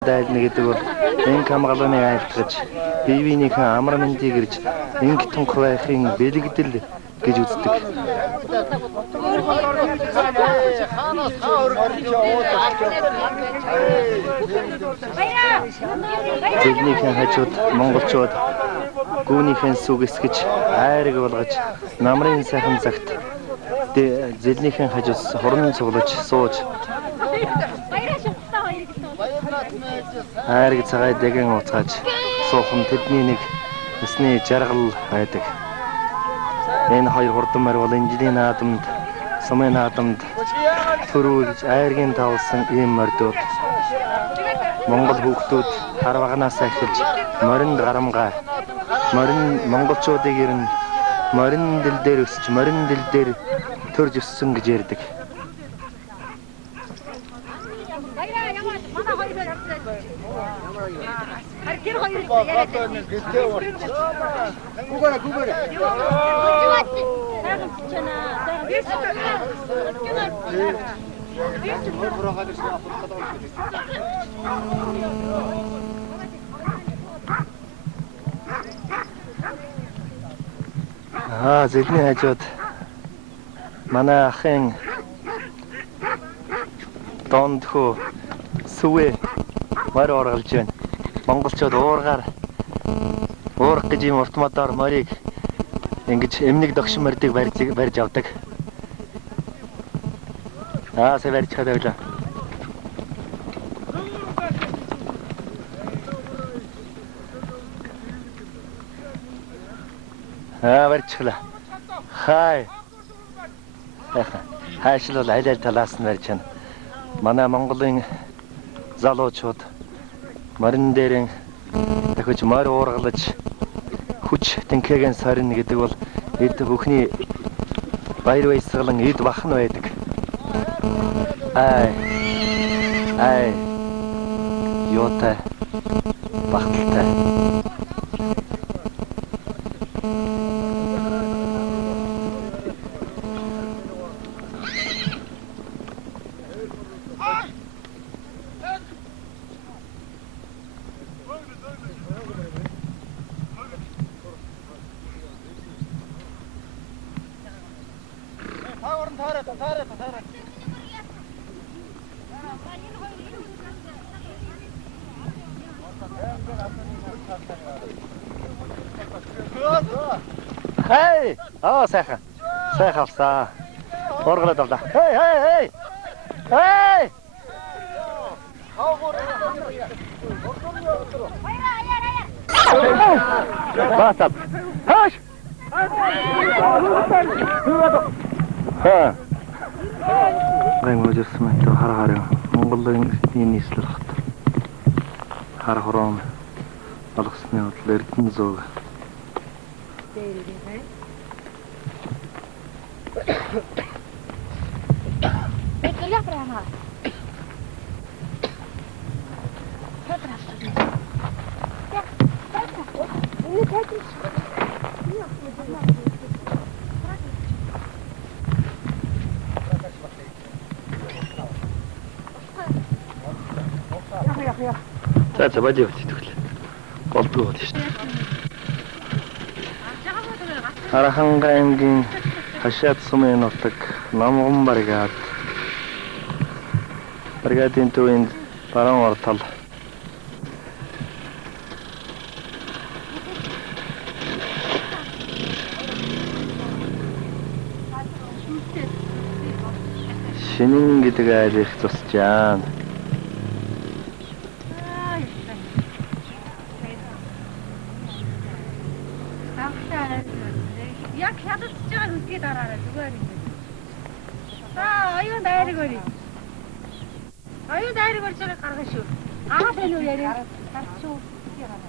Дайлна гэдэг бол энэ хамгааллыг айлтгаж бивийнийхэн амар мэндийг ирж инг тунх байхын бэлэгдэл гэж үздэг. Зэлнийхэн хажууд монголчууд гүүнийхэн сүг эсгэж айраг болгож намрын сайхан цагт зэлнийхэн хажууд хуран цуглаж сууж айраг цагай дэгэн уцгааж суухан тэдний нэг эсний жаргал байдаг. Энэ хоёр хурдан мар бол инженерийн наадамд, сумын наадамд төрүүлж айргийн тавлсан ийм мордууд. Монгол хүүхдүүд харвагнаас эхэлж моринд гарамгаа, морин монголчуудыг ирнэ, морин дэл дээр өсч, морин дэл дээр төрж өссөн гэж ярьдаг. Зэлний хажууд манай ахын дондхоо сүвэ морь оргалж байна. Монголчууд уургаар уурах гэж юм автоматаар морийг ингэж эмнэг догшин мордыг барьж авдаг. Сая барьж чадаа байлаа. Барьчихлаа. Хай. Хайшлал аль талаас нь барьж байна. Манай Монголын залуучууд морин дээрэн дахиж морь уургалж хүч тэнхээгийн сорно гэдэг бол эд бүхний баяр баясгалан эд бахан байдаг. Юутай багталтай. Хей! Сайхан. Сайхан авсаа. Ургалаад авлаа. Хей! Басап. Хаш! Гэмөжсэн мэтэ хараа Монголын нийслэл хат. Хар хором алгасны бодлоо эрдэнэ зөг. За бади хөтлөө. Голдгоо болно шүү дээ. Араханга аймгийн хашаат сумын нутаг Намган бригадын төвийн баруун ортол. Шинэн гэдэг айл их тусч яана. Яг хядалж байгаа үсгээ дараарай зүгээр юм. Аюун дайрыг өрий. Аюун дайрыг өрж байгаа гаргана шүү. Тань юу яриа? Гарчуу. Ямар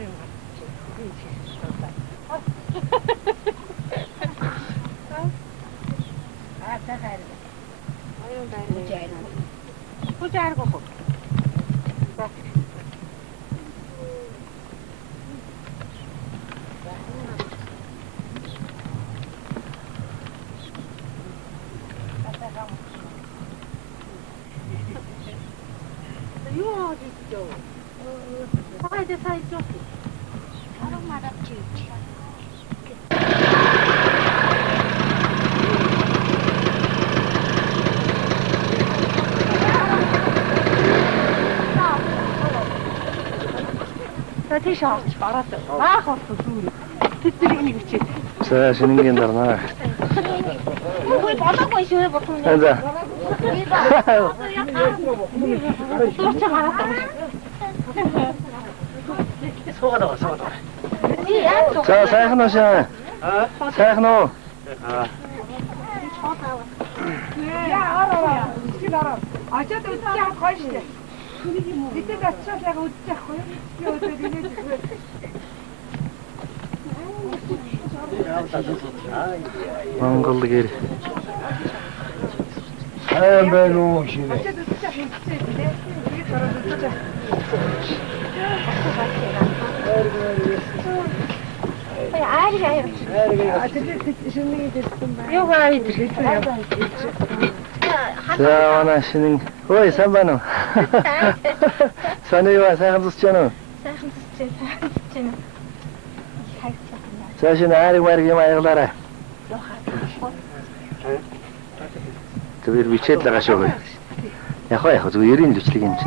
юм тахаар. Аюун дайрыг. Хүчээр гоо. 있죠. 거기에 대해서 있죠. 바로 말았지. 어디 샤워지 말았어. 막 왔어, 둘이. 듣들이 그치. 자, 쉬는 게 나나. 왜 바닥고 있어요, 보통. 앉아. 쫓아 말았다. 소가다, 소가다. 자, 사이хно ша. 사이хно. Я араа. Чи араа. Ачаад үтчих гоё штэ. Дитээ ачаад яг үтчих гоё. Би өдөр ингэж. Монгол гэр. сайн уу шинэ. Ачаад үтчих хэлчихээ тийм. Би хараад үтчих. 자, 오늘 쉬는. 어이, 산바노. 산이와 사이хно zus잖아. 자, 쉬는 아리 마리 마이글라라. 그들 위치에다가 가셔. 야호, 저 예린 주치기 김치.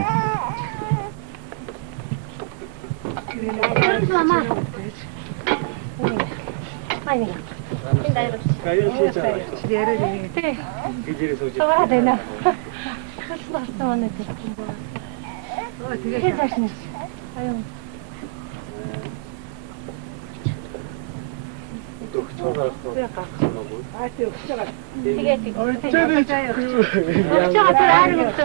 써야 되나? 써왔네. 해자신. 아유. 되게 걱정가 별 아는 걱정.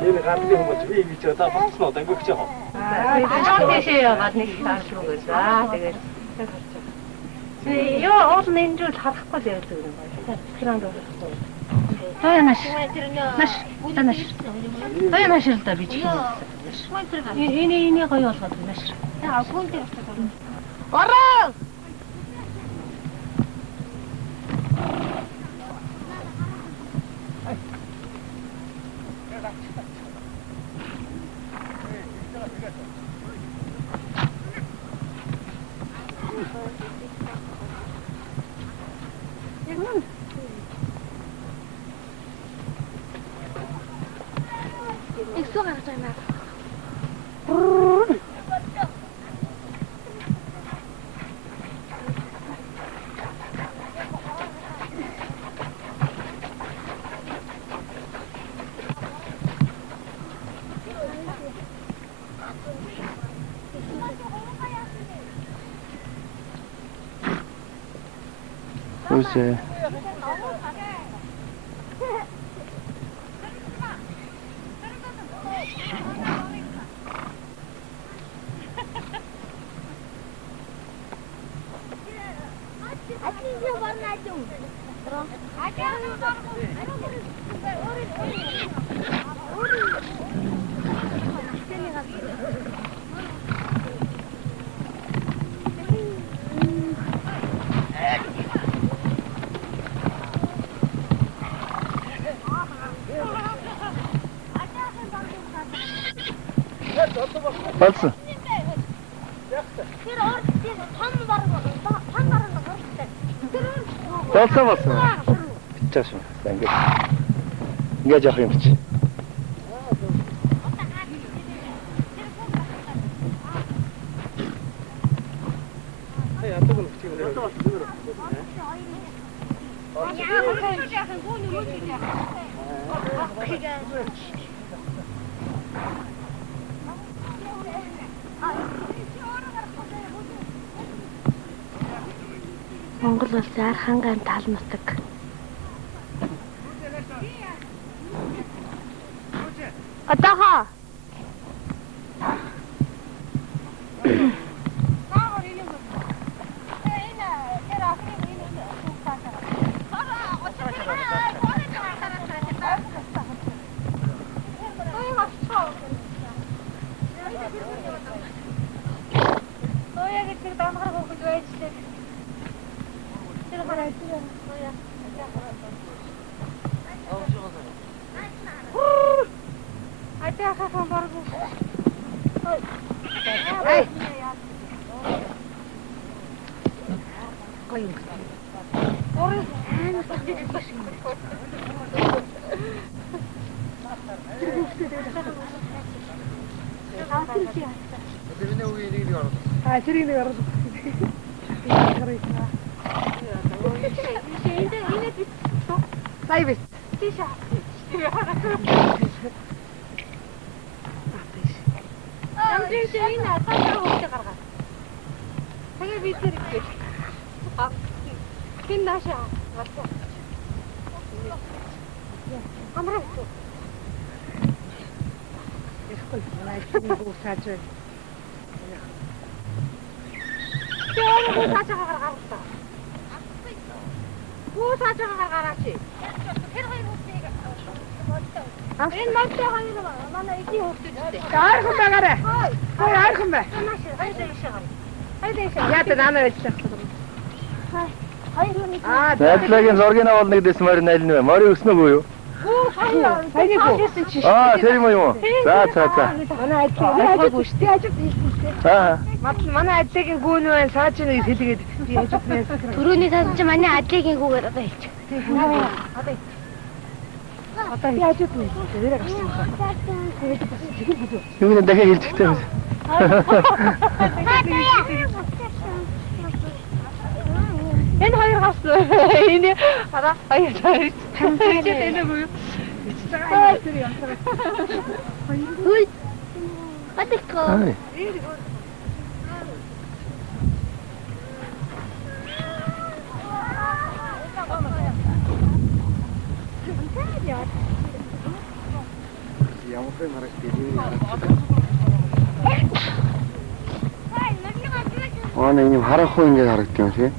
얘는 같은 거 집에 미쳐 다 박스 넣었다 이거 그죠? 되세요, 맞네. 다 그런 거죠. 아, 되게. 이 옷은 줄 다 바꿔줘야 되는 거야. 그런 거. 도연아 씨, 나씨, 도연아 씨를 다 미치게. 이네 거기 와서 나씨. 야, 거기 왔어. 와라! 익숙하잖아. 글쎄. 봤어. 봤어. 비짜시. 이게 저기 있지. Монгол улс архангаан таалмасдаг. Атаха. Тэрийг нэг оруулах. Сая бис. Тийшээ. Амжин чинь атаа хөөж гаргаа. Тэгээ би тэр их. Хин наашаа. Амраа. Эсвэл найс буусаач. Яа, буусаач гаргаа. Буусаач гаргаараач. Тэр хоёр үсийг. Энэ мартаа хоёр манай эдийн хөвгчтэй. Аархан байгаарэ. Хой аархан бай. Яа танаа ажиллах. Найзлагийн зургийг авал нэг дэс морь найлна вэ? Морь өснөг үү? Саяны буу. Тэр юм юу? За. Манай ажил шүү дээ. Ажил хийсэн. Манай ажлын гүн байна. Сааж нэг хэлгээд би ажил байсан. Төрөний цаасан чи манай ажлын гүүгээр одоо хэлчих. Одоо би ажил хийсэн. Тэрэг авсан байна. Юу нэ дахиад хэлчихтэй юм. Энэ хоёр гавсан. Энэ хараа хоёр хоёр. Хамтарч энэ юу? Хүй. Батко. Оо нэг юм харахгүй ингэж харагдсан юм шиг.